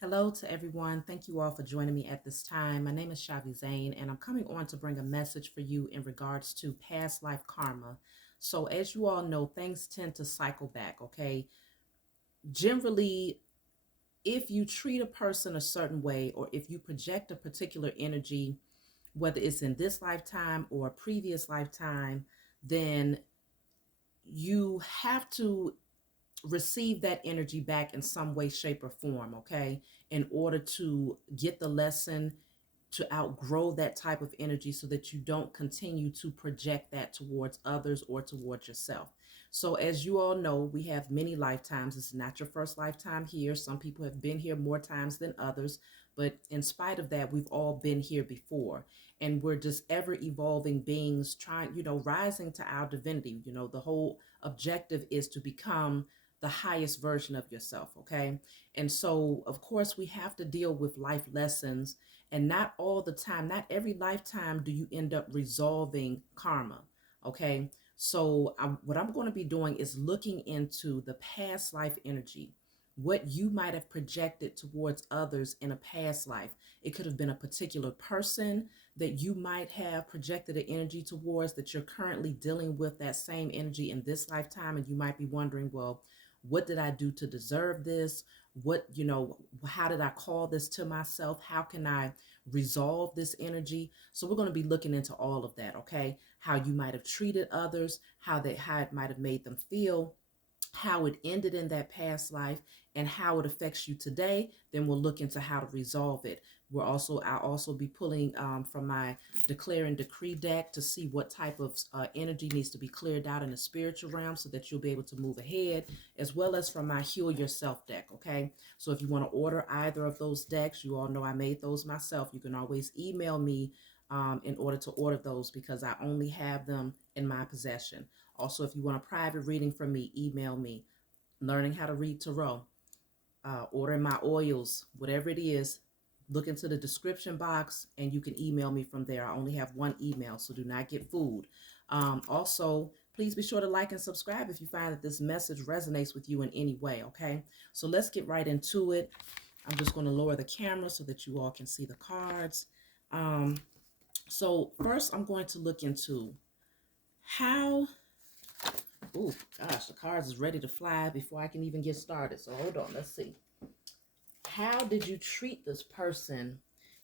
Hello to everyone. Thank you all for joining me at this time. My name is Shavi Zane, and I'm coming on to bring a message for you in regards to past life karma. So, as you all know, things tend to cycle back, okay? Generally, if you treat a person a certain way, or if you project a particular energy, whether it's in this lifetime or a previous lifetime, then you have to receive that energy back in some way, shape, or form, okay? In order to get the lesson, to outgrow that type of energy so that you don't continue to project that towards others or towards yourself. So, as you all know, we have many lifetimes. It's not your first lifetime here. Some people have been here more times than others. But in spite of that, we've all been here before. And we're just ever evolving beings trying, rising to our divinity. The whole objective is to become the highest version of yourself, okay? And so, of course, we have to deal with life lessons, and not all the time, not every lifetime do you end up resolving karma, okay? So, what I'm going to be doing is looking into the past life energy, what you might have projected towards others in a past life. It could have been a particular person that you might have projected an energy towards that you're currently dealing with that same energy in this lifetime. And you might be wondering, well, what did I do to deserve this? How did I call this to myself? How can I resolve this energy? So we're going to be looking into all of that, okay? How you might have treated others, how it might have made them feel, how it ended in that past life, and how it affects you today. Then we'll look into how to resolve it. I'll also be pulling from my declare and decree deck to see what type of energy needs to be cleared out in the spiritual realm so that you'll be able to move ahead, as well as from my heal yourself deck. Okay, so if you want to order either of those decks, you all know I made those myself. You can always email me in order to order those, because I only have them in my possession. Also, if you want a private reading from me, email me. Learning how to read tarot, ordering my oils, whatever it is, look into the description box and you can email me from there. I only have one email, so do not get fooled. Also, please be sure to like and subscribe if you find that this message resonates with you in any way, okay? So let's get right into it. I'm just going to lower the camera so that you all can see the cards. So first, I'm going to look into how. Oh gosh, the cards is ready to fly before I can even get started. So hold on, let's see. How did you treat this person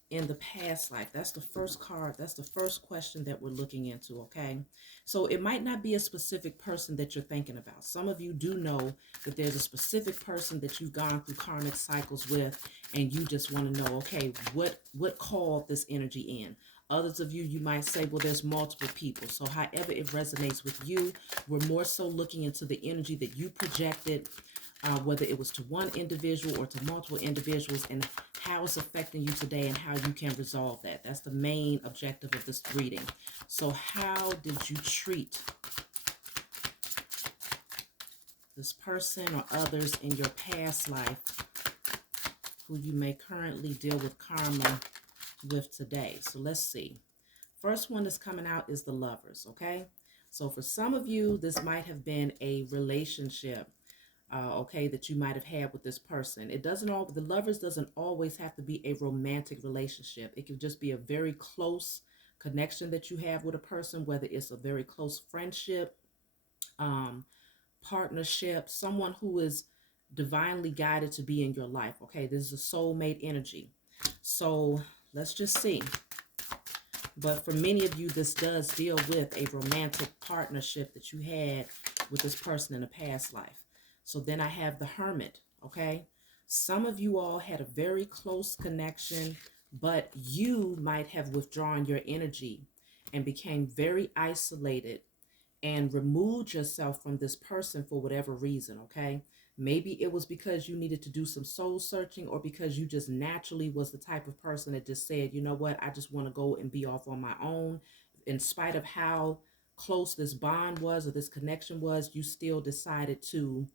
in the past life? That's the first card. That's the first question that we're looking into, okay? So it might not be a specific person that you're thinking about. Some of you do know that there's a specific person that you've gone through karmic cycles with, and you just want to know, okay, what called this energy in? Others of you, you might say, well, there's multiple people. So however it resonates with you, we're more so looking into the energy that you projected, whether it was to one individual or to multiple individuals, and how it's affecting you today and how you can resolve that. That's the main objective of this reading. So how did you treat this person or others in your past life who you may currently deal with karma with today? So let's see. First one that's coming out is the Lovers, okay? So for some of you, this might have been a relationship, okay, that you might have had with this person. The Lovers doesn't always have to be a romantic relationship. It could just be a very close connection that you have with a person, whether it's a very close friendship, partnership, someone who is divinely guided to be in your life. Okay, this is a soulmate energy. So let's just see. But for many of you, this does deal with a romantic partnership that you had with this person in a past life. So then I have the Hermit, okay? Some of you all had a very close connection, but you might have withdrawn your energy and became very isolated and removed yourself from this person for whatever reason, okay? Maybe it was because you needed to do some soul searching, or because you just naturally was the type of person that just said, you know what, I just want to go and be off on my own. In spite of how close this bond was or this connection was, you still decided to,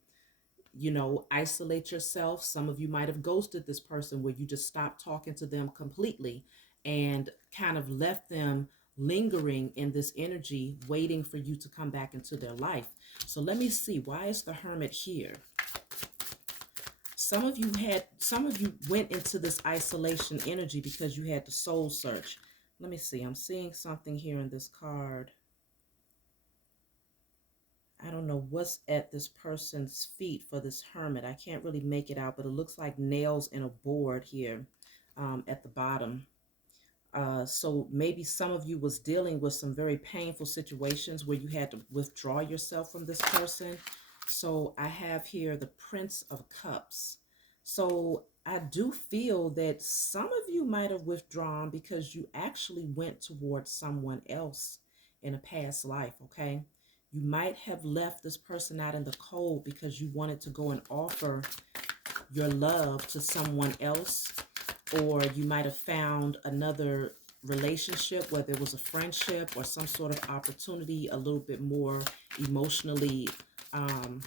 isolate yourself. Some of you might have ghosted this person, where you just stopped talking to them completely and kind of left them lingering in this energy, waiting for you to come back into their life. So let me see, why is the Hermit here? some of you went into this isolation energy because you had to soul search. Let me see. I'm seeing something here in this card. I don't know what's at this person's feet for this hermit. I can't really make it out, but it looks like nails in a board here at the bottom. So maybe some of you was dealing with some very painful situations where you had to withdraw yourself from this person. So I have here the Prince of Cups. So I do feel that some of you might have withdrawn because you actually went towards someone else in a past life, okay? You might have left this person out in the cold because you wanted to go and offer your love to someone else, or you might have found another relationship, whether it was a friendship or some sort of opportunity, a little bit more emotionally um,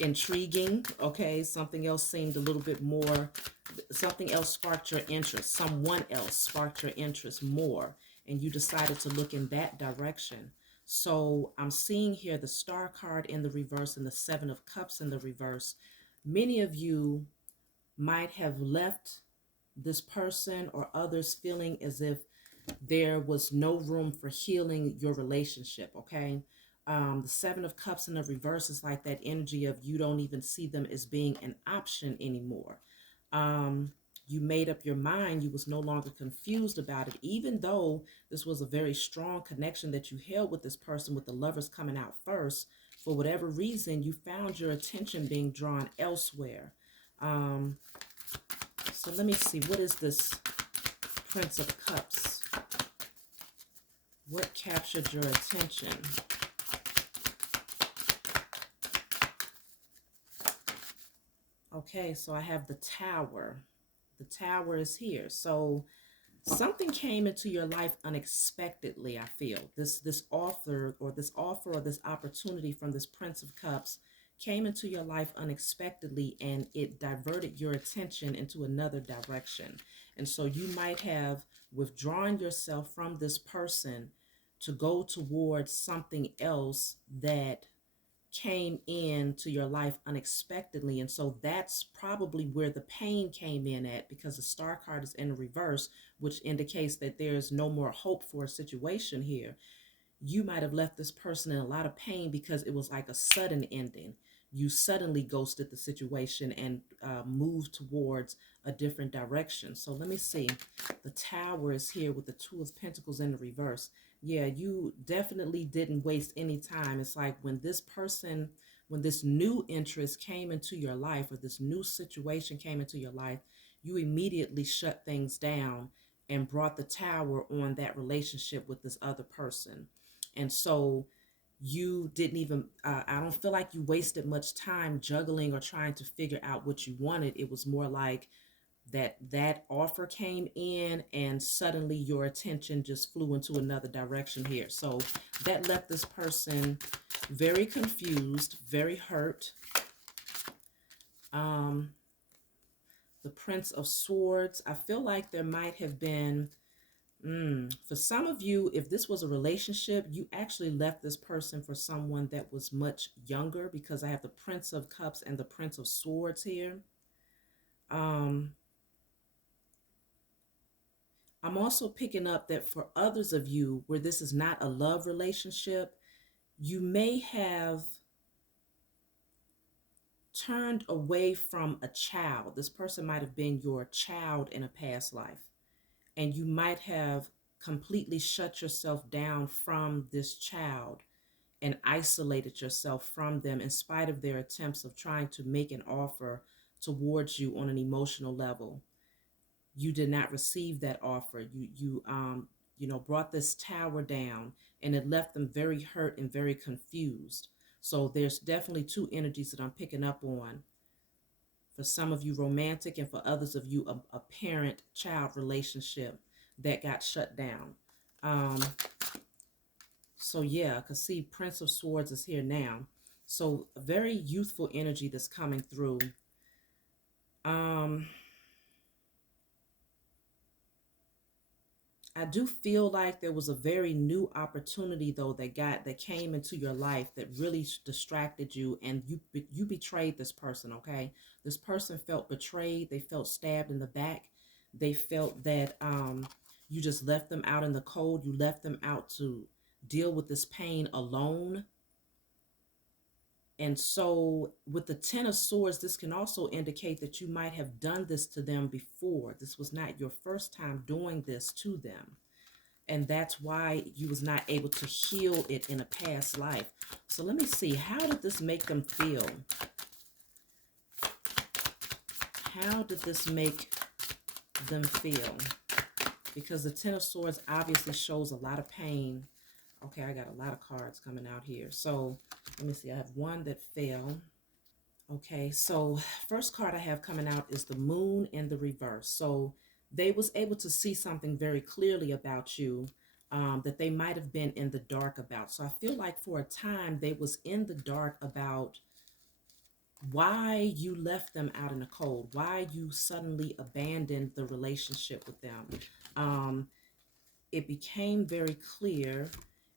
intriguing. Okay, something else seemed a little bit more, something else sparked your interest, someone else sparked your interest more, and you decided to look in that direction. So I'm seeing here the Star card in the reverse and the Seven of Cups in the reverse. Many of you might have left this person or others feeling as if there was no room for healing your relationship, okay? The Seven of Cups in the reverse is like that energy of you don't even see them as being an option anymore. Um, you made up your mind. You was no longer confused about it, even though this was a very strong connection that you held with this person, with the Lovers coming out first. For whatever reason, you found your attention being drawn elsewhere. Um, so let me see, what is this Prince of Cups? What captured your attention? Okay, so I have the Tower. The Tower is here. So something came into your life unexpectedly, I feel. This offer or this opportunity from this Prince of Cups came into your life unexpectedly, and it diverted your attention into another direction. And so you might have withdrawn yourself from this person to go towards something else that came into your life unexpectedly. And so that's probably where the pain came in at, because the Star card is in reverse, which indicates that there's no more hope for a situation here. You might have left this person in a lot of pain because it was like a sudden ending. You suddenly ghosted the situation and moved towards a different direction. So let me see. The Tower is here with the Two of Pentacles in the reverse. Yeah, you definitely didn't waste any time. It's like when this person, when this new interest came into your life, or this new situation came into your life, you immediately shut things down and brought the Tower on that relationship with this other person. And so you didn't even, I don't feel like you wasted much time juggling or trying to figure out what you wanted. It was more like that offer came in and suddenly your attention just flew into another direction here. So that left this person very confused, very hurt. The Prince of Swords, I feel like there might have been, for some of you, if this was a relationship, you actually left this person for someone that was much younger, because I have the Prince of Cups and the Prince of Swords here. I'm also picking up that for others of you where this is not a love relationship, you may have turned away from a child. This person might have been your child in a past life, and you might have completely shut yourself down from this child and isolated yourself from them in spite of their attempts of trying to make an offer towards you on an emotional level. You did not receive that offer. You brought this Tower down, and it left them very hurt and very confused. So there's definitely two energies that I'm picking up on. For some of you, romantic, and for others of you, a parent-child relationship that got shut down. So yeah, I can see Prince of Swords is here now. So a very youthful energy that's coming through. I do feel like there was a very new opportunity though that came into your life that really distracted you, and you betrayed this person. Okay, this person felt betrayed. They felt stabbed in the back. They felt that you just left them out in the cold. You left them out to deal with this pain alone. And so, with the Ten of Swords, this can also indicate that you might have done this to them before. This was not your first time doing this to them, and that's why you was not able to heal it in a past life. So let me see, how did this make them feel? How did this make them feel? Because the Ten of Swords obviously shows a lot of pain. Okay, I got a lot of cards coming out here. So let me see, I have one that fell. Okay, so first card I have coming out is the Moon in the reverse. So they was able to see something very clearly about you, that they might have been in the dark about. So I feel like for a time they was in the dark about why you left them out in the cold, why you suddenly abandoned the relationship with them. It became very clear,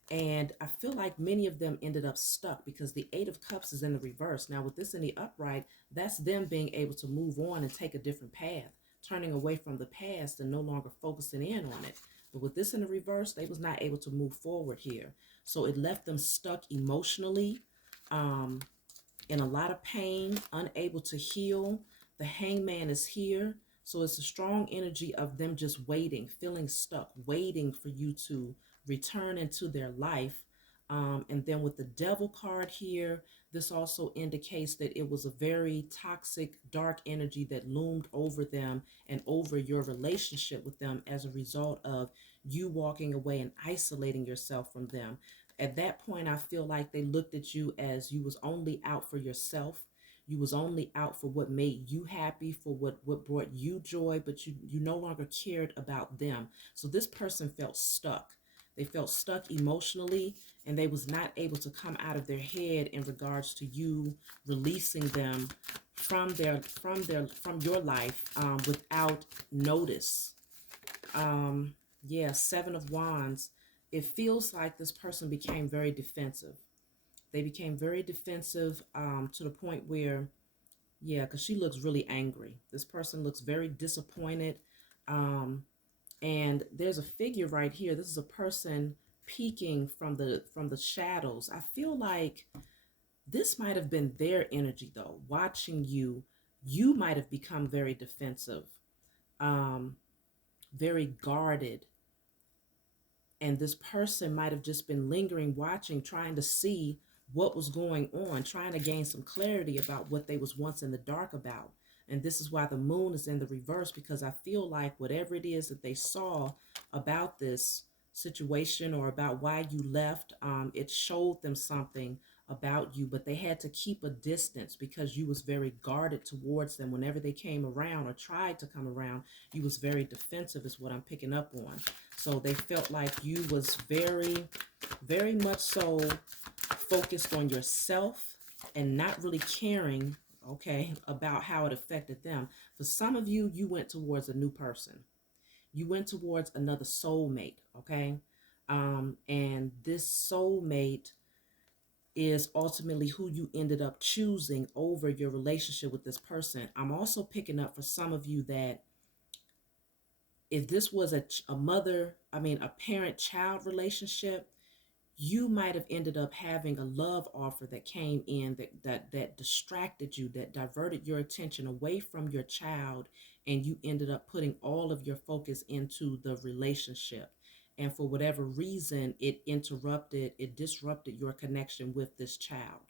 and I feel like many of them ended up stuck because the Eight of Cups is in the reverse. Now with this in the upright, that's them being able to move on and take a different path, turning away from the past and no longer focusing in on it. But with this in the reverse, they was not able to move forward here. So it left them stuck emotionally, in a lot of pain, unable to heal. The Hangman is here. So it's a strong energy of them just waiting, feeling stuck, waiting for you to return into their life. And then with the Devil card here, this also indicates that it was a very toxic, dark energy that loomed over them and over your relationship with them as a result of you walking away and isolating yourself from them. At that point, I feel like they looked at you as you was only out for yourself. You was only out for what made you happy, for what brought you joy, but you no longer cared about them. So this person felt stuck. They felt stuck emotionally, and they was not able to come out of their head in regards to you releasing them from your life, without notice. Yeah, Seven of Wands. It feels like this person became very defensive. They became very defensive, to the point where, yeah, because she looks really angry. This person looks very disappointed. And there's a figure right here. This is a person peeking from the shadows. I feel like this might have been their energy though. Watching you, you might have become very defensive, um, very guarded, and this person might have just been lingering, watching, trying to see what was going on, trying to gain some clarity about what they was once in the dark about. And this is why the Moon is in the reverse, because I feel like whatever it is that they saw about this situation or about why you left, it showed them something about you, but they had to keep a distance because you was very guarded towards them. Whenever they came around or tried to come around, you was very defensive, is what I'm picking up on. So they felt like you was very, very much so focused on yourself and not really caring, okay, about how it affected them. For some of you, you went towards a new person. You went towards another soulmate, okay? And this soulmate is ultimately who you ended up choosing over your relationship with this person. I'm also picking up for some of you that if this was a parent-child relationship, you might have ended up having a love offer that came in that distracted you, that diverted your attention away from your child, and you ended up putting all of your focus into the relationship. And for whatever reason, it disrupted your connection with this child.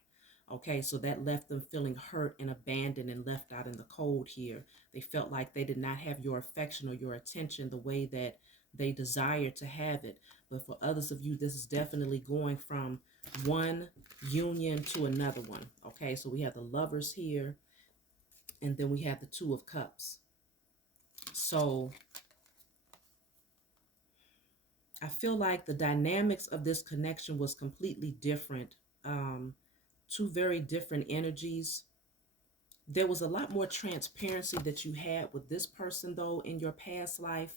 Okay, so that left them feeling hurt and abandoned and left out in the cold here. They felt like they did not have your affection or your attention the way that they desire to have it. But for others of you, this is definitely going from one union to another one. Okay, so we have the Lovers here, and then we have the Two of Cups. So I feel like the dynamics of this connection was completely different. Two very different energies. There was a lot more transparency that you had with this person, though, in your past life.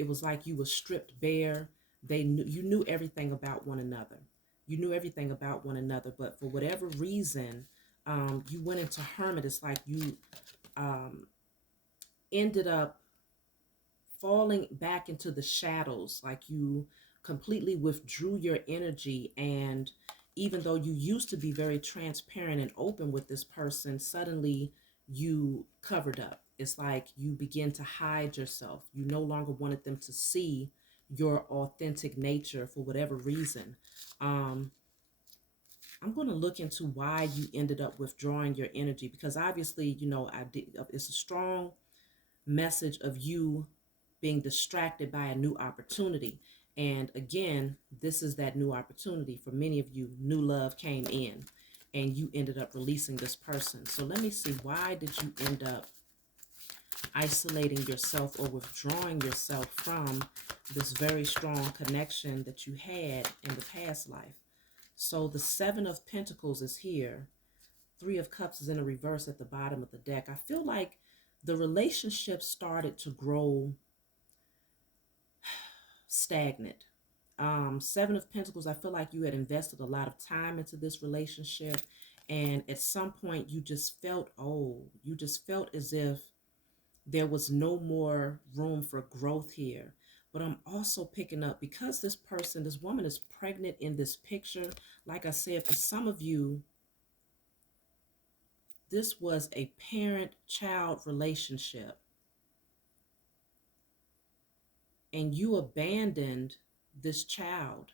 it was like you were stripped bare. You knew everything about one another. You knew everything about one another, but for whatever reason, you went into hermit. It's like you um, ended up falling back into the shadows, like you completely withdrew your energy. And even though you used to be very transparent and open with this person, suddenly you covered up. It's like you begin to hide yourself. You no longer wanted them to see your authentic nature for whatever reason. um I'm going to look into why you ended up withdrawing your energy, because obviously, I did, it's a strong message of you being distracted by a new opportunity. And again, this is that new opportunity. For many of you, new love came in and you ended up releasing this person. So let me see, why did you end up isolating yourself or withdrawing yourself from this very strong connection that you had in the past life? So the Seven of Pentacles is here. Three of Cups is in a reverse at the bottom of the deck. I feel like the relationship started to grow stagnant. Seven of Pentacles, I feel like you had invested a lot of time into this relationship, and at some point you just felt old. You just felt as if there was no more room for growth here. But I'm also picking up, because this person, this woman is pregnant in this picture. Like I said, for some of you, this was a parent-child relationship, and you abandoned this child.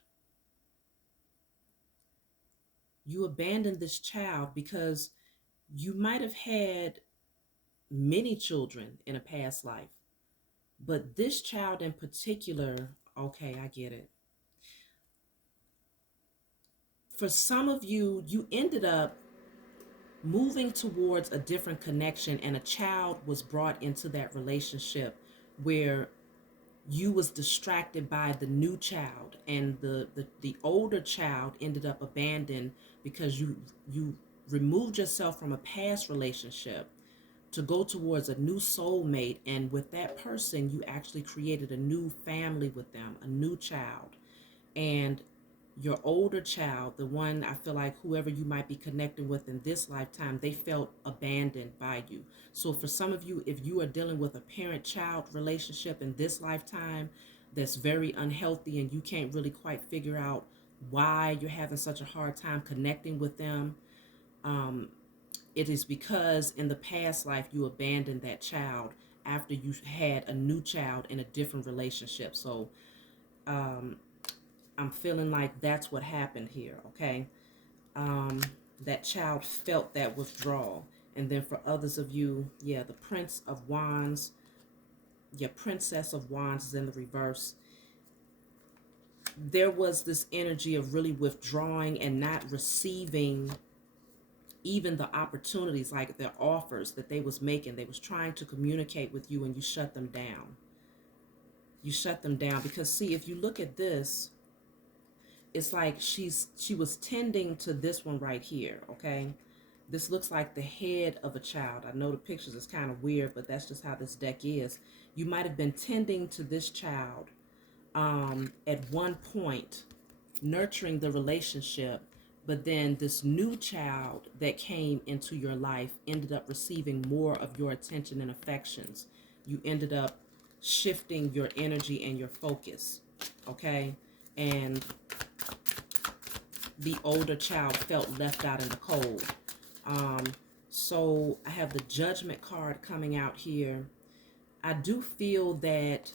You abandoned this child because you might have had many children in a past life, but this child in particular, okay, I get it. For some of you, you ended up moving towards a different connection, and a child was brought into that relationship where you was distracted by the new child, and the older child ended up abandoned because you removed yourself from a past relationship to go towards a new soulmate. And with that person, you actually created a new family with them, a new child. And your older child, the one, I feel like whoever you might be connecting with in this lifetime, they felt abandoned by you. So for some of you, if you are dealing with a parent-child relationship in this lifetime that's very unhealthy, and you can't really quite figure out why you're having such a hard time connecting with them, it is because in the past life you abandoned that child after you had a new child in a different relationship. So I'm feeling like that's what happened here, okay? That child felt that withdrawal. And then for others of you, yeah, the Prince of Wands, your Princess of Wands is in the reverse. There was this energy of really withdrawing and not receiving even the opportunities, like their offers that they was making. They was trying to communicate with you, and you shut them down. You shut them down because, see, if you look at this, it's like she was tending to this one right here, okay? This looks like the head of a child. I know the pictures is kind of weird, but that's just how this deck is. You might have been tending to this child at one point, nurturing the relationship, but then this new child that came into your life ended up receiving more of your attention and affections. You ended up shifting your energy and your focus, okay? And the older child felt left out in the cold. So I have the Judgment card coming out here. I do feel that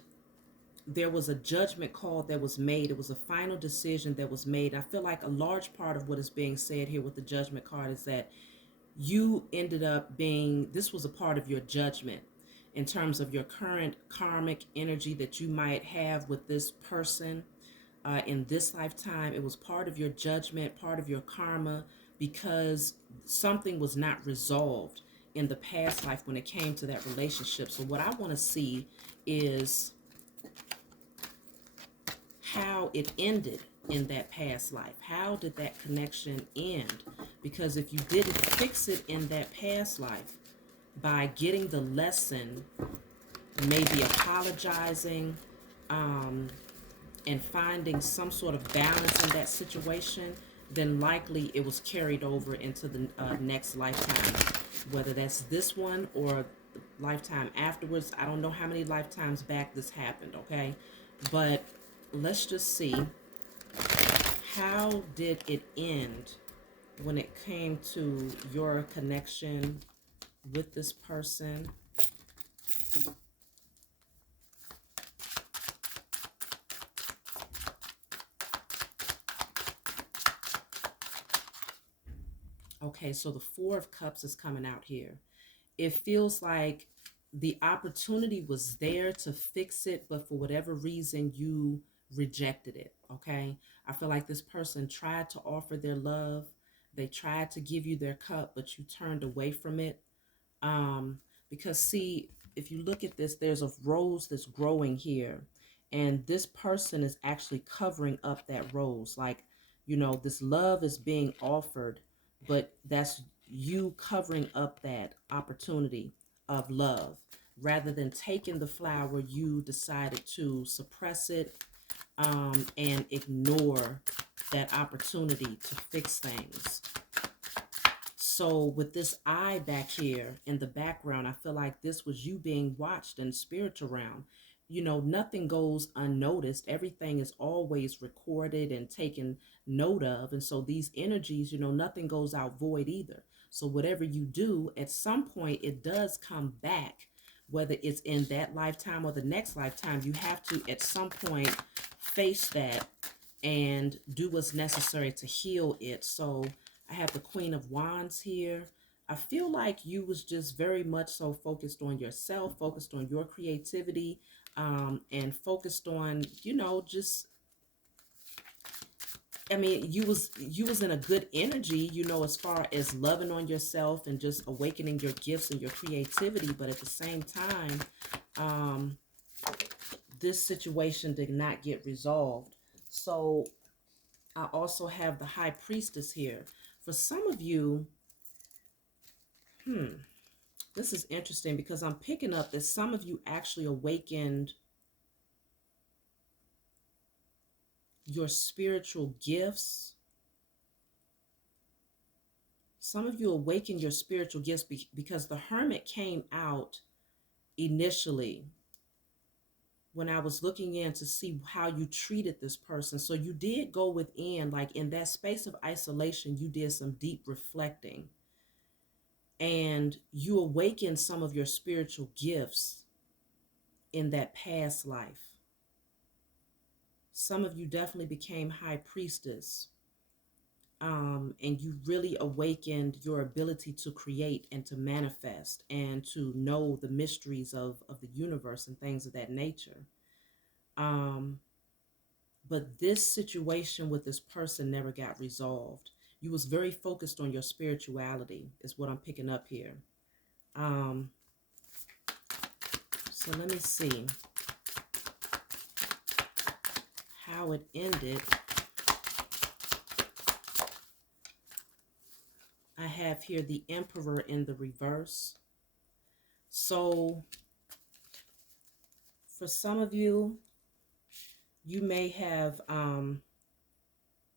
there was a judgment call that was made. It was a final decision that was made. I feel like a large part of what is being said here with the Judgment card is that you ended up being, this was a part of your judgment in terms of your current karmic energy that you might have with this person. In this lifetime, it was part of your judgment, part of your karma, because something was not resolved in the past life when it came to that relationship. So what I want to see is how it ended in that past life. How did that connection end? Because if you didn't fix it in that past life by getting the lesson, maybe apologizing, um, and finding some sort of balance in that situation, then likely it was carried over into the next lifetime, whether that's this one or lifetime afterwards. I don't know how many lifetimes back this happened, okay? But let's just see, how did it end when it came to your connection with this person? Okay, so the Four of Cups is coming out here. It feels like the opportunity was there to fix it, but for whatever reason, you rejected it. Okay. I feel like this person tried to offer their love, they tried to give you their cup, but you turned away from it. um because see, if you look at this, there's a rose that's growing here, and this person is actually covering up that rose. Like, this love is being offered, but that's you covering up that opportunity of love. Rather than taking the flower, you decided to suppress it, and ignore that opportunity to fix things. So with this eye back here in the background, I feel like this was you being watched in the spiritual realm. Nothing goes unnoticed. Everything is always recorded and taken note of. And so these energies, nothing goes out void either. So whatever you do, at some point, it does come back, whether it's in that lifetime or the next lifetime. You have to, at some point, face that and do what's necessary to heal it. So I have the Queen of Wands here. I feel like you was just very much so focused on yourself, focused on your creativity, and focused on, just, I mean, you was in a good energy, as far as loving on yourself and just awakening your gifts and your creativity. But at the same time, um, this situation did not get resolved. So I also have the High Priestess here. For some of you, this is interesting because I'm picking up that some of you actually awakened your spiritual gifts. Some of you awakened your spiritual gifts because the Hermit came out initially when I was looking in to see how you treated this person. So you did go within, like in that space of isolation, you did some deep reflecting and you awakened some of your spiritual gifts in that past life. Some of you definitely became high priestess, and you really awakened your ability to create and to manifest and to know the mysteries of the universe and things of that nature. Um, but this situation with this person never got resolved. You was very focused on your spirituality, is what I'm picking up here. Um, so let me see how it ended. I have here the Emperor in the reverse. So for some of you, you may have,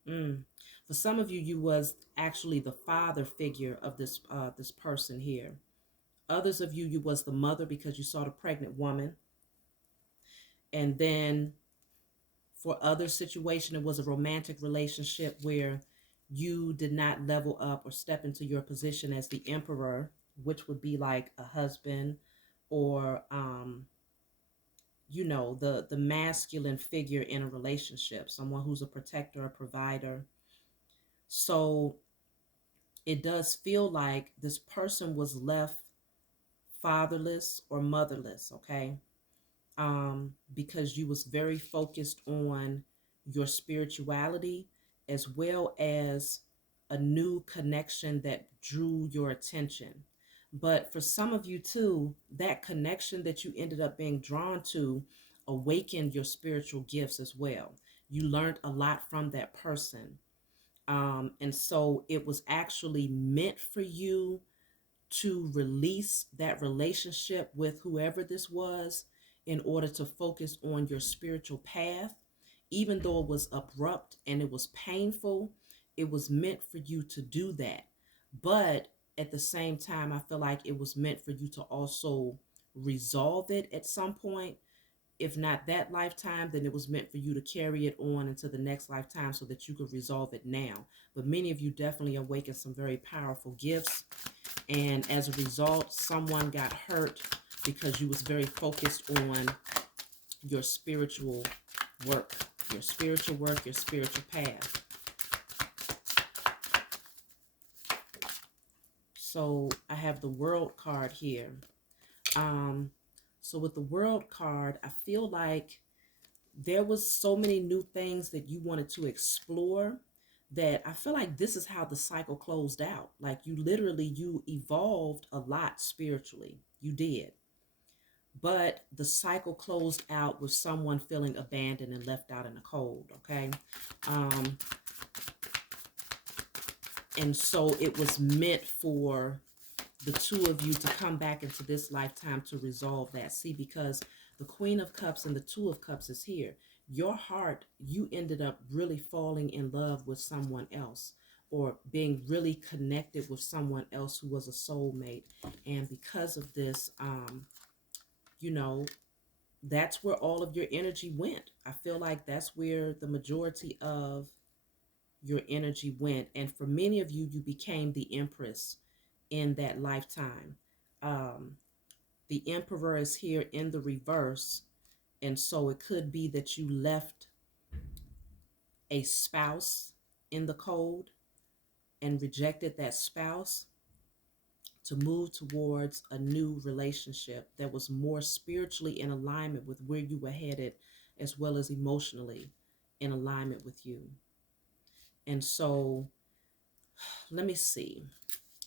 for some of you, you was actually the father figure of this person here. Others of you, you was the mother because you saw the pregnant woman. And then for other situation, it was a romantic relationship where you did not level up or step into your position as the emperor, which would be like a husband or the masculine figure in a relationship, someone who's a protector, a provider. So it does feel like this person was left fatherless or motherless, okay? Because you was very focused on your spirituality as well as a new connection that drew your attention. But for some of you too, that connection that you ended up being drawn to awakened your spiritual gifts as well. You learned a lot from that person. And so it was actually meant for you to release that relationship with whoever this was in order to focus on your spiritual path. Even though it was abrupt and it was painful, it was meant for you to do that. But at the same time, I feel like it was meant for you to also resolve it at some point. If not that lifetime, then it was meant for you to carry it on into the next lifetime so that you could resolve it now. But many of you definitely awakened some very powerful gifts. And as a result, someone got hurt because you was very focused on your spiritual work, your spiritual work, your spiritual path. So I have the World card here. So with the World card, I feel like there was so many new things that you wanted to explore that I feel like this is how the cycle closed out. Like you evolved a lot spiritually. You did. But the cycle closed out with someone feeling abandoned and left out in the cold, okay? Um, and so it was meant for the two of you to come back into this lifetime to resolve that. See, because the Queen of Cups and the Two of Cups is here. Your heart, you ended up really falling in love with someone else or being really connected with someone else who was a soulmate. And because of this, you know, that's where all of your energy went. I feel like that's where the majority of your energy went. And for many of you, you became the Empress in that lifetime. Um, the Emperor is here in the reverse. And so it could be that you left a spouse in the cold and rejected that spouse to move towards a new relationship that was more spiritually in alignment with where you were headed, as well as emotionally in alignment with you. And so let me see.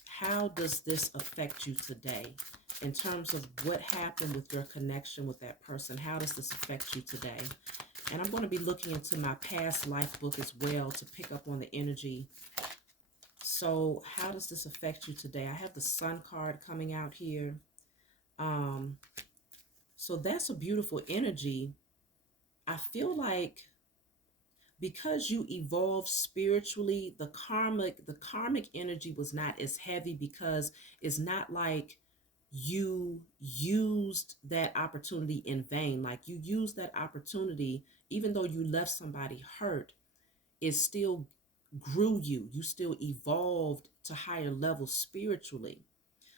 How does this affect you today in terms of what happened with your connection with that person? How does this affect you today? And I'm going to be looking into my past life book as well to pick up on the energy. So how does this affect you today? I have the Sun card coming out here. So that's a beautiful energy. I feel like because you evolved spiritually, the karmic energy was not as heavy because it's not like you used that opportunity in vain. Like you used that opportunity, even though you left somebody hurt, it still grew you. You still evolved to higher levels spiritually.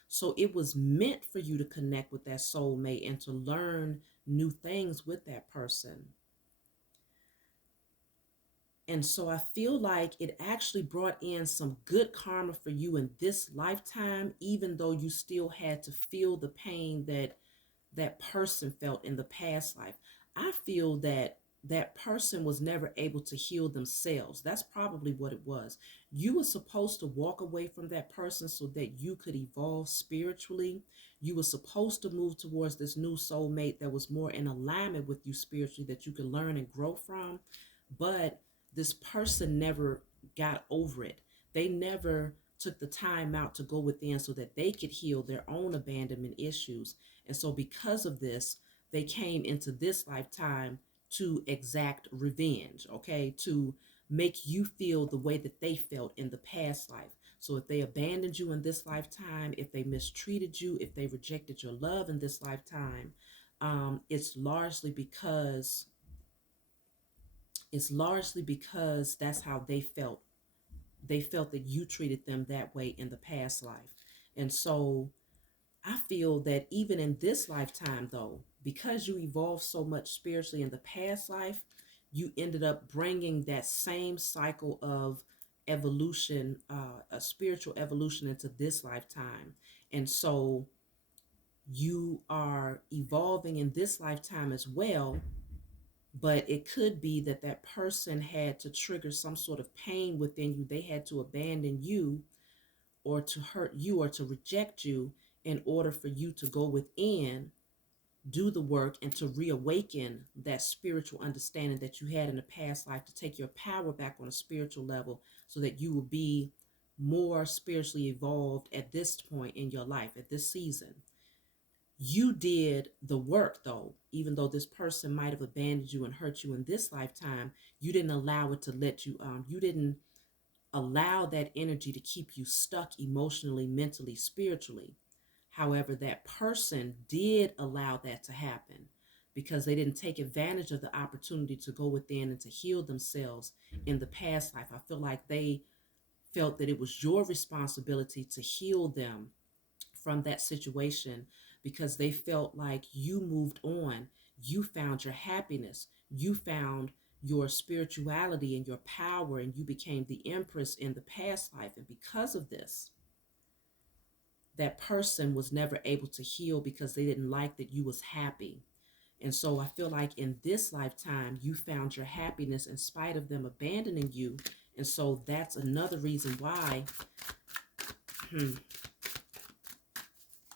So it was meant for you to connect with that soulmate and to learn new things with that person. And so I feel like it actually brought in some good karma for you in this lifetime, even though you still had to feel the pain that that person felt in the past life. I feel that that person was never able to heal themselves. That's probably what it was. You were supposed to walk away from that person so that you could evolve spiritually. You were supposed to move towards this new soulmate that was more in alignment with you spiritually, that you could learn and grow from. But this person never got over it. They never took the time out to go within so that they could heal their own abandonment issues. And so because of this, they came into this lifetime to exact revenge, okay? To make you feel the way that they felt in the past life. So if they abandoned you in this lifetime, if they mistreated you, if they rejected your love in this lifetime, it's largely because that's how they felt. They felt that you treated them that way in the past life. And so I feel that even in this lifetime, though, because you evolved so much spiritually in the past life, you ended up bringing that same cycle of evolution, a spiritual evolution into this lifetime. And so you are evolving in this lifetime as well. But it could be that that person had to trigger some sort of pain within you. They had to abandon you or to hurt you or to reject you in order for you to go within, do the work, and to reawaken that spiritual understanding that you had in the past life, to take your power back on a spiritual level so that you will be more spiritually evolved at this point in your life, at this season. You did the work, though. Even though this person might have abandoned you and hurt you in this lifetime, you didn't allow it to let you, you didn't allow that energy to keep you stuck emotionally, mentally, spiritually. However, that person did allow that to happen because they didn't take advantage of the opportunity to go within and to heal themselves in the past life. I feel like they felt that it was your responsibility to heal them from that situation because they felt like you moved on. You found your happiness. You found your spirituality and your power, and you became the empress in the past life. And because of this, that person was never able to heal because they didn't like that you was happy. And so I feel like in this lifetime, you found your happiness in spite of them abandoning you. And so that's another reason why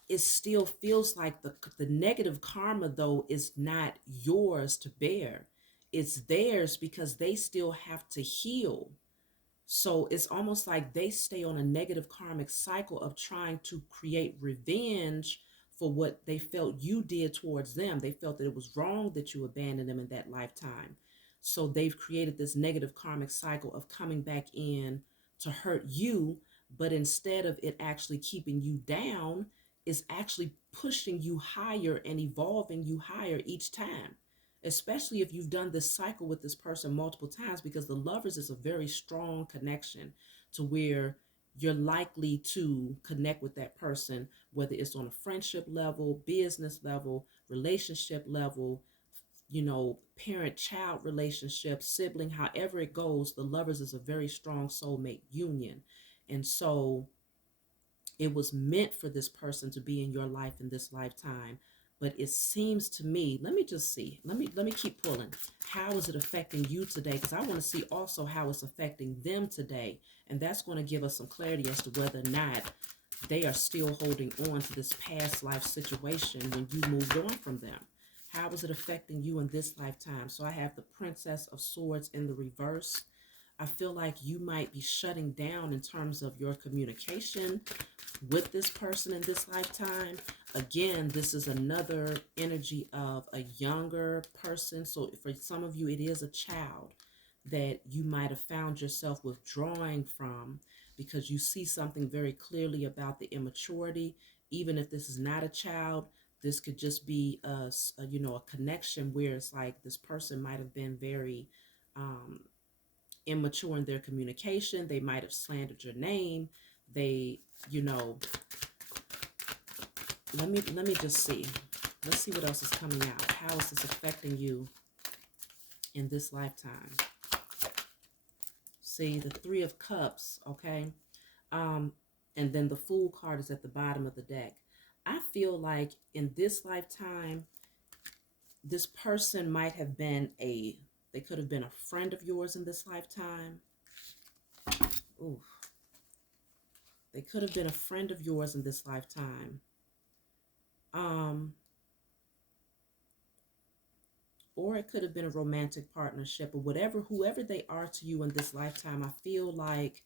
it still feels like the negative karma, though, is not yours to bear. It's theirs because they still have to heal. So it's almost like they stay on a negative karmic cycle of trying to create revenge for what they felt you did towards them. They felt that it was wrong that you abandoned them in that lifetime. So they've created this negative karmic cycle of coming back in to hurt you, but instead of it actually keeping you down, is actually pushing you higher and evolving you higher each time, especially if you've done this cycle with this person multiple times, because the lovers is a very strong connection to where you're likely to connect with that person, whether it's on a friendship level, business level, relationship level, parent child relationship, sibling, however it goes. The lovers is a very strong soulmate union. And so it was meant for this person to be in your life in this lifetime. But it seems to me, let me just see, let me keep pulling. How is it affecting you today? Because I want to see also how it's affecting them today, and that's going to give us some clarity as to whether or not they are still holding on to this past life situation when you moved on from them. How is it affecting you in this lifetime? So I have the Princess of Swords in the reverse. I feel like you might be shutting down in terms of your communication with this person in this lifetime. Again, this is another energy of a younger person. So for some of you, it is a child that you might have found yourself withdrawing from because you see something very clearly about the immaturity. Even if this is not a child, this could just be a connection where it's like this person might have been very immature in their communication. They might have slandered your name. They, you know, let me just see. Let's see what else is coming out. How is this affecting you in this lifetime? See, the Three of Cups, okay? And then the Fool card is at the bottom of the deck. I feel like in this lifetime, this person might have been they could have been a friend of yours in this lifetime. Ooh. They could have been a friend of yours in this lifetime. Or it could have been a romantic partnership or whatever, whoever they are to you in this lifetime. I feel like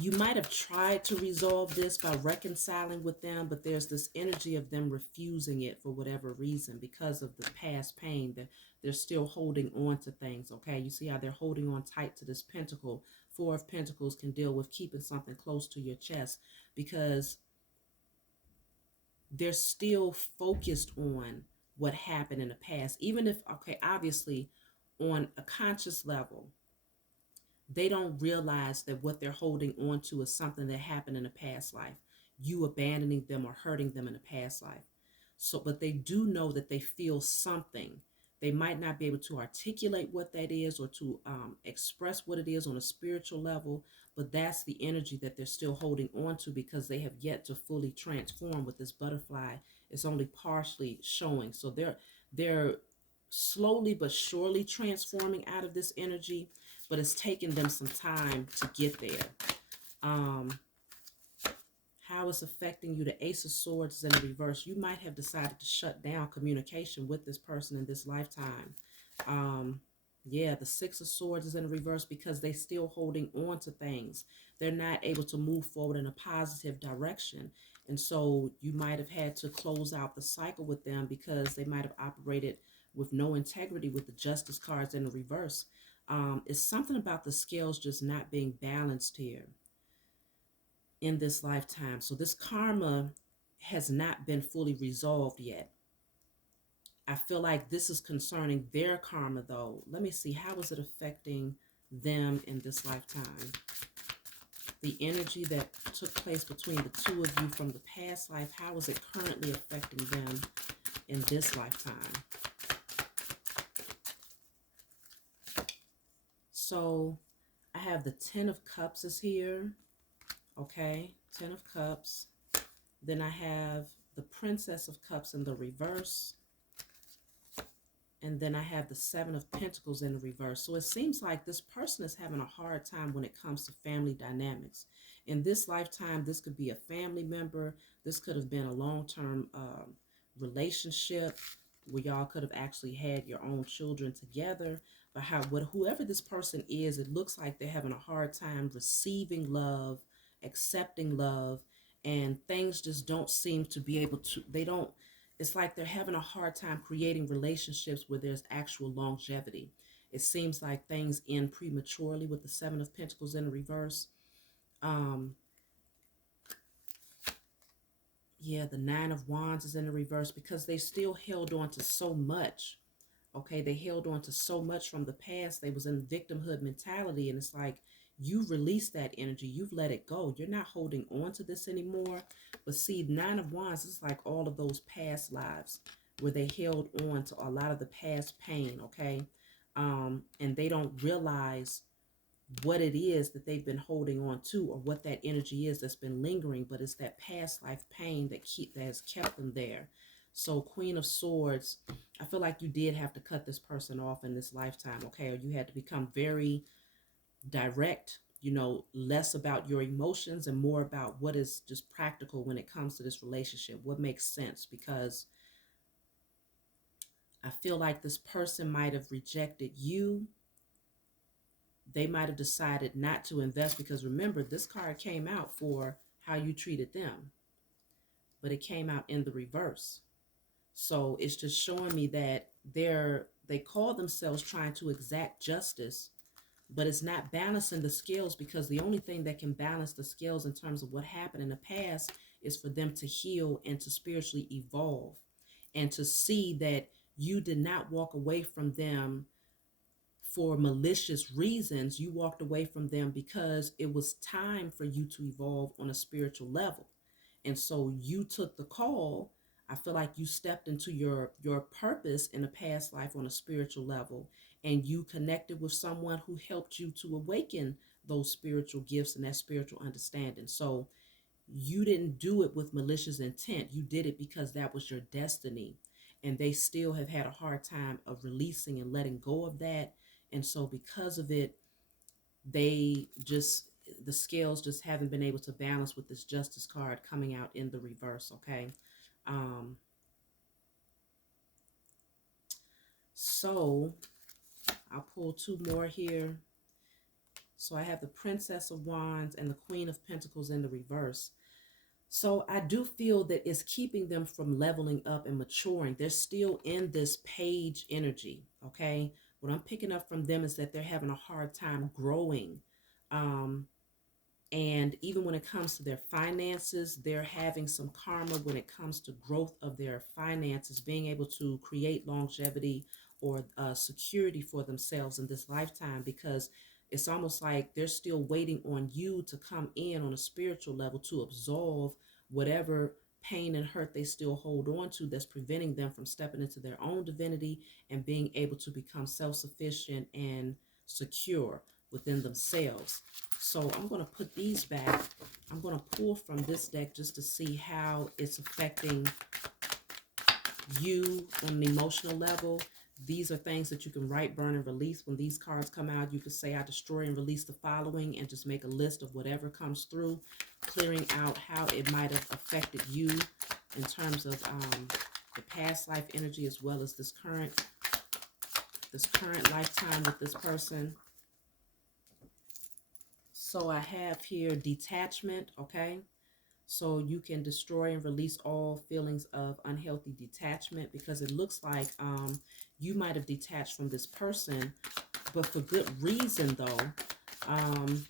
you might have tried to resolve this by reconciling with them, but there's this energy of them refusing it for whatever reason because of the past pain. They're still holding on to things, okay? You see how they're holding on tight to this pentacle. Four of Pentacles can deal with keeping something close to your chest because they're still focused on what happened in the past. Even if, okay, obviously on a conscious level, they don't realize that what they're holding on to is something that happened in a past life, you abandoning them or hurting them in a past life. So, but they do know that they feel something. They might not be able to articulate what that is or to express what it is on a spiritual level, but that's the energy that they're still holding on to because they have yet to fully transform. With this butterfly, it's only partially showing. So they're slowly but surely transforming out of this energy, but it's taken them some time to get there. How it's affecting you. The Ace of Swords is in the reverse. You might have decided to shut down communication with this person in this lifetime. Yeah, the Six of Swords is in reverse because they're still holding on to things. They're not able to move forward in a positive direction. And so you might have had to close out the cycle with them because they might have operated with no integrity with the Justice cards in the reverse. It's something about the scales just not being balanced here in this lifetime. So this karma has not been fully resolved yet. I feel like this is concerning their karma, though. Let me see. How is it affecting them in this lifetime? The energy that took place between the two of you from the past life, how is it currently affecting them in this lifetime? So I have the Ten of Cups is here. Okay, Ten of Cups. Then I have the Princess of Cups in the reverse. And then I have the Seven of Pentacles in the reverse. So it seems like this person is having a hard time when it comes to family dynamics. In this lifetime, this could be a family member. This could have been a long-term relationship where y'all could have actually had your own children together. But whoever this person is, it looks like they're having a hard time receiving love, accepting love, and things just don't seem to be able to, it's like they're having a hard time creating relationships where there's actual longevity. It seems like things end prematurely with the Seven of Pentacles in the reverse. Um, yeah, the Nine of Wands is in the reverse because they still held on to so much. Okay, they held on to so much from the past. They was in victimhood mentality, and it's like you've released that energy. You've let it go. You're not holding on to this anymore. But see, Nine of Wands is like all of those past lives where they held on to a lot of the past pain, okay? And they don't realize what it is that they've been holding on to or what that energy is that's been lingering, but it's that past life pain that has kept them there. So Queen of Swords, I feel like you did have to cut this person off in this lifetime, okay? Or you had to become very direct, less about your emotions and more about what is just practical when it comes to this relationship, what makes sense, because I feel like this person might have rejected you. They might have decided not to invest because remember, this card came out for how you treated them, but it came out in the reverse. So it's just showing me that they call themselves trying to exact justice, but it's not balancing the scales because the only thing that can balance the scales in terms of what happened in the past is for them to heal and to spiritually evolve and to see that you did not walk away from them for malicious reasons. You walked away from them because it was time for you to evolve on a spiritual level. And so you took the call. I feel like you stepped into your purpose in a past life on a spiritual level, and you connected with someone who helped you to awaken those spiritual gifts and that spiritual understanding. So you didn't do it with malicious intent. You did it because that was your destiny. And they still have had a hard time of releasing and letting go of that. And so because of it, the scales just haven't been able to balance with this justice card coming out in the reverse, okay? Um, so I'll pull two more here. So I have the Princess of Wands and the Queen of Pentacles in the reverse. So I do feel that it's keeping them from leveling up and maturing. They're still in this page energy, okay? What I'm picking up from them is that they're having a hard time growing. And even when it comes to their finances, they're having some karma when it comes to growth of their finances, being able to create longevity or security for themselves in this lifetime, because it's almost like they're still waiting on you to come in on a spiritual level to absolve whatever pain and hurt they still hold on to that's preventing them from stepping into their own divinity and being able to become self-sufficient and secure within themselves. So I'm going to put these back. I'm going to pull from this deck just to see how it's affecting you on an emotional level. These are things that you can write, burn, and release. When these cards come out, you can say, I destroy and release the following, and just make a list of whatever comes through, clearing out how it might have affected you in terms of the past life energy as well as this current. this current lifetime with this person. So I have here detachment, okay? So you can destroy and release all feelings of unhealthy detachment, because it looks like you might have detached from this person, but for good reason though. Um,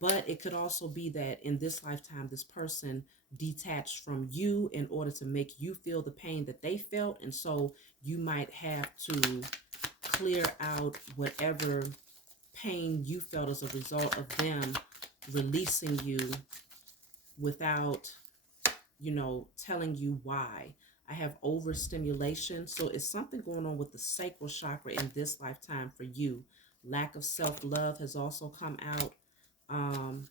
but it could also be that in this lifetime, this person detached from you in order to make you feel the pain that they felt. And so you might have to clear out whatever pain you felt as a result of them releasing you without, telling you why. I have overstimulation. So it's something going on with the sacral chakra in this lifetime for you. Lack of self-love has also come out. Um,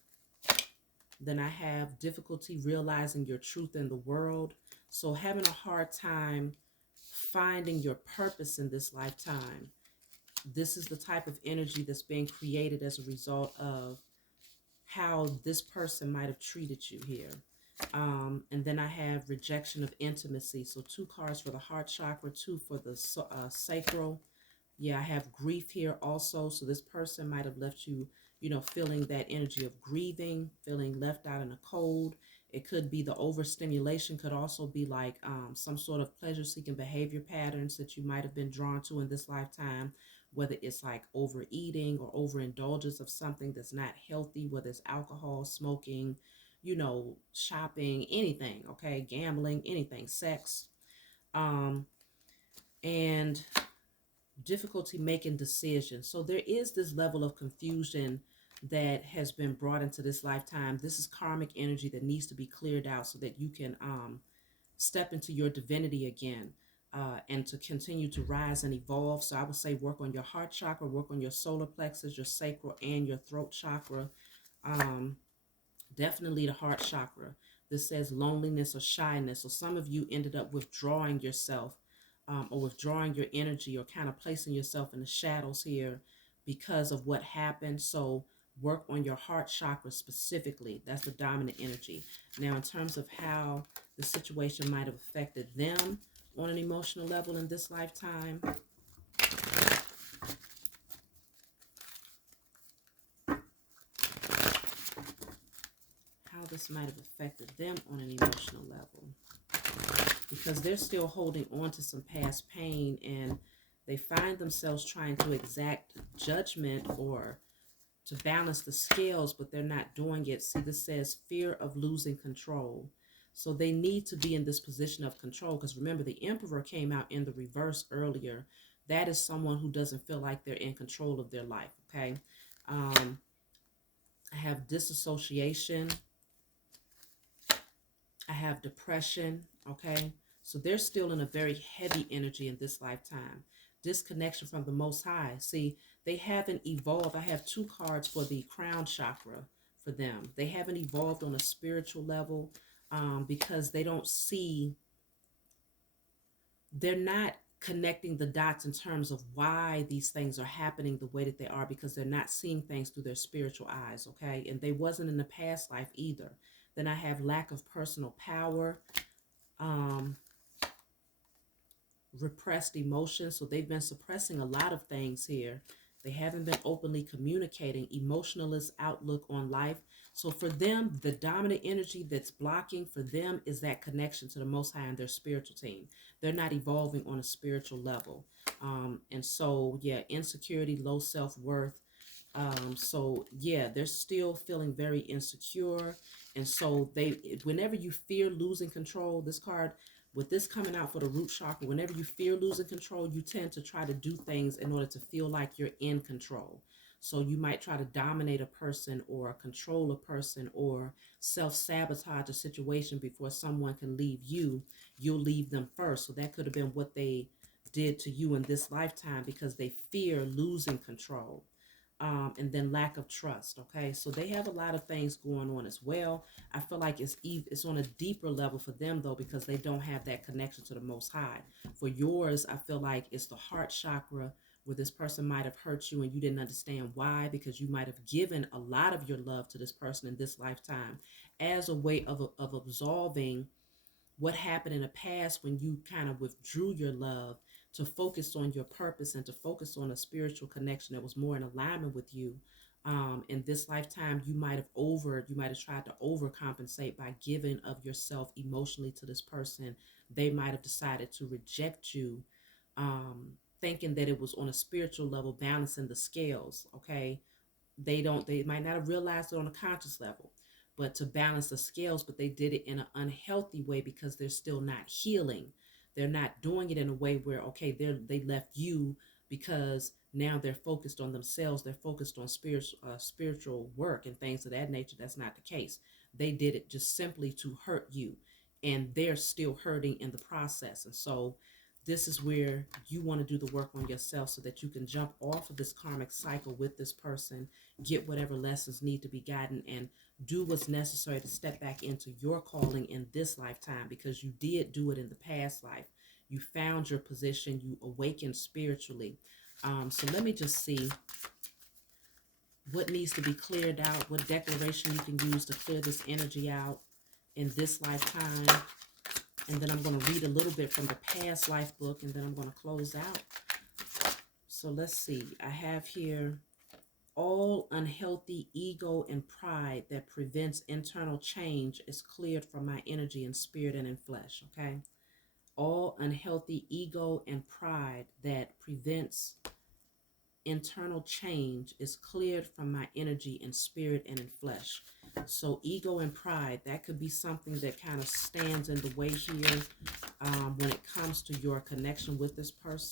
then I have difficulty realizing your truth in the world. So having a hard time finding your purpose in this lifetime. This is the type of energy that's being created as a result of how this person might have treated you here. And then I have rejection of intimacy. So 2 cards for the heart chakra, 2 for the sacral. Yeah, I have grief here also. So this person might have left you, feeling that energy of grieving, feeling left out in the cold. It could be the overstimulation, could also be like some sort of pleasure-seeking behavior patterns that you might have been drawn to in this lifetime, whether it's like overeating or overindulgence of something that's not healthy, whether it's alcohol, smoking, shopping, anything, okay, gambling, anything, sex. Um, and difficulty making decisions. So there is this level of confusion that has been brought into this lifetime. This is karmic energy that needs to be cleared out so that you can step into your divinity again, and to continue to rise and evolve. So I would say work on your heart chakra, work on your solar plexus, your sacral, and your throat chakra. Um, Definitely the heart chakra. This says loneliness or shyness. So some of you ended up withdrawing yourself, or withdrawing your energy, or kind of placing yourself in the shadows here because of what happened. So work on your heart chakra specifically. That's the dominant energy. Now, in terms of how the situation might have affected them on an emotional level in this lifetime, how this might have affected them on an emotional level, because they're still holding on to some past pain, and they find themselves trying to exact judgment or to balance the scales, but they're not doing it. See, this says fear of losing control. So they need to be in this position of control, because remember, the Emperor came out in the reverse earlier. That is someone who doesn't feel like they're in control of their life, okay? I have disassociation. I have depression, okay? So they're still in a very heavy energy in this lifetime. Disconnection from the Most High. See, they haven't evolved. I have 2 cards for the crown chakra for them. They haven't evolved on a spiritual level, because they don't see, they're not connecting the dots in terms of why these things are happening the way that they are, because they're not seeing things through their spiritual eyes, okay? And they wasn't in the past life either. Then I have lack of personal power. Um, Repressed emotions. So they've been suppressing a lot of things here. They haven't been openly communicating. Emotionalist outlook on life. So for them, the dominant energy that's blocking for them is that connection to the Most High and their spiritual team. They're not evolving on a spiritual level. And so, yeah, insecurity, low self-worth. So yeah, they're still feeling very insecure. And so whenever you fear losing control, this card, with this coming out for the root chakra, whenever you fear losing control, you tend to try to do things in order to feel like you're in control. So you might try to dominate a person or control a person or self-sabotage a situation before someone can leave you. You'll leave them first. So that could have been what they did to you in this lifetime, because they fear losing control. And then lack of trust. Okay, so they have a lot of things going on as well. I feel like it's on a deeper level for them though, because they don't have that connection to the Most High. For yours, I feel like it's the heart chakra, where this person might have hurt you and you didn't understand why, because you might have given a lot of your love to this person in this lifetime as a way of absolving what happened in the past when you kind of withdrew your love. to focus on your purpose and to focus on a spiritual connection that was more in alignment with you. In this lifetime, you might have tried to overcompensate by giving of yourself emotionally to this person. They might have decided to reject you, thinking that it was on a spiritual level, balancing the scales. Okay, they might not have realized it on a conscious level, but to balance the scales, but they did it in an unhealthy way because they're still not healing. They're not doing it in a way where, okay, they left you because now they're focused on themselves. They're focused on spiritual work and things of that nature. That's not the case. They did it just simply to hurt you, and they're still hurting in the process. And so this is where you want to do the work on yourself so that you can jump off of this karmic cycle with this person, get whatever lessons need to be gotten, and do what's necessary to step back into your calling in this lifetime, because you did do it in the past life. You found your position, you awakened spiritually. So let me just see what needs to be cleared out, what declaration you can use to clear this energy out in this lifetime. And then I'm going to read a little bit from the past life book, and then I'm going to close out. So let's see. I have here, all unhealthy ego and pride that prevents internal change is cleared from my energy and spirit and in flesh. Okay. All unhealthy ego and pride that prevents internal change is cleared from my energy and spirit and in flesh. So ego and pride, that could be something that kind of stands in the way here when it comes to your connection with this person.